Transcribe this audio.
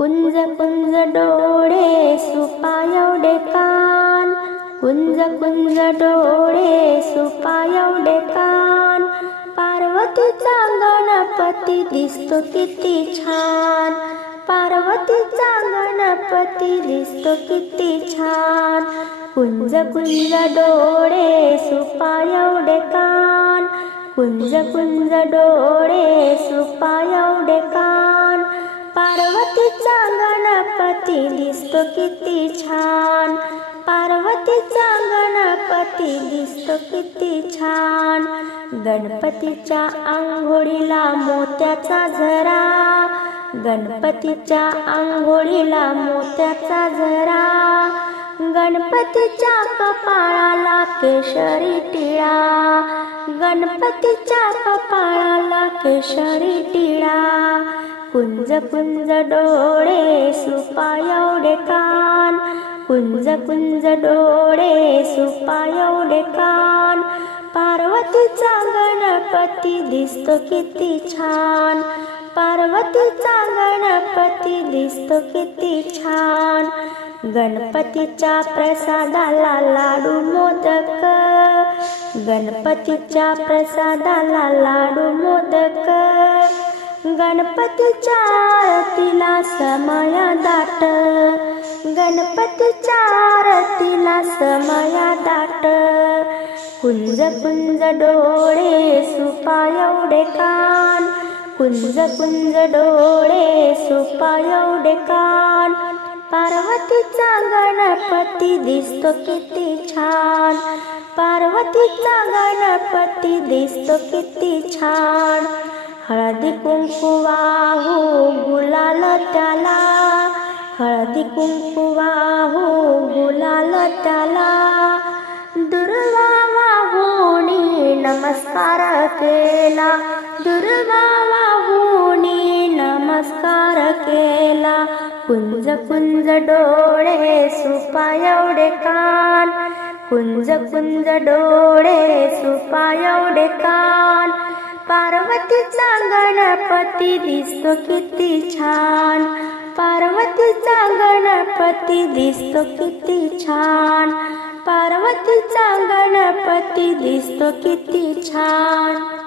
कुंज कुंज डोळे सुपा एवढे कान. कुंज कुंज डोळे सुपा एवढे कान. पार्वतीचा गणपती दिसतो किती छान. पार्वतीचा गणपती दिसतो किती छान. कुंज कुंज डोळे सुपा एवढे कान. कुंज कुंज डोळे सुपा एवढे कान. गणपती दिसतो किती छान. पार्वतीचा गणपती दिसतो किती छान. गणपतीच्या आंघोळीला मोत्याचा झरा. गणपतीच्या आंघोळीला मोत्याचा झरा. गणपतीच्या कपाळाला केशरी टिळा. गणपतीच्या कपाळाला केशरी टिळा. कुंज कुंज डोळे सुपायवडे कान. कुंज कुंज डोळे सुपायवडे कान. पार्वतीचा गणपती दिसतो किती छान. पार्वतीचा गणपती दिसतो किती छान. गणपतीच्या प्रसादाला लाडू मोदक. गणपतीच्या प्रसादाला लाडू मोदक. गणपतीच्या आरतीला समय दाट. गणपतीच्या आरतीला समय दाट. कुंज कुंज डोळे सुपा एवढे कान. कुंज कुंज डोळे सुपा एवढे कान. पार्वतीचा गणपती दिसतो किती छान. पार्वतीचा गणपती दिसतो किती छान. हळदी कुंकू वाहू गुलाल त्याला. हळदी कुंकू वाहू गुलाल त्याला. दुर्वा वाहुनी नमस्कार केला. दुर्वा वाहुनी नमस्कार केला. कुंज कुंज डोळे सुपा एवढे कान. कुंज कुंज डोळे सुपा एवढे कान. पार्वतीचा गणपती दिसतो किती छान. पार्वतीचा गणपती दिसतो किती छान. पार्वतीचा गणपती दिसतो किती छान.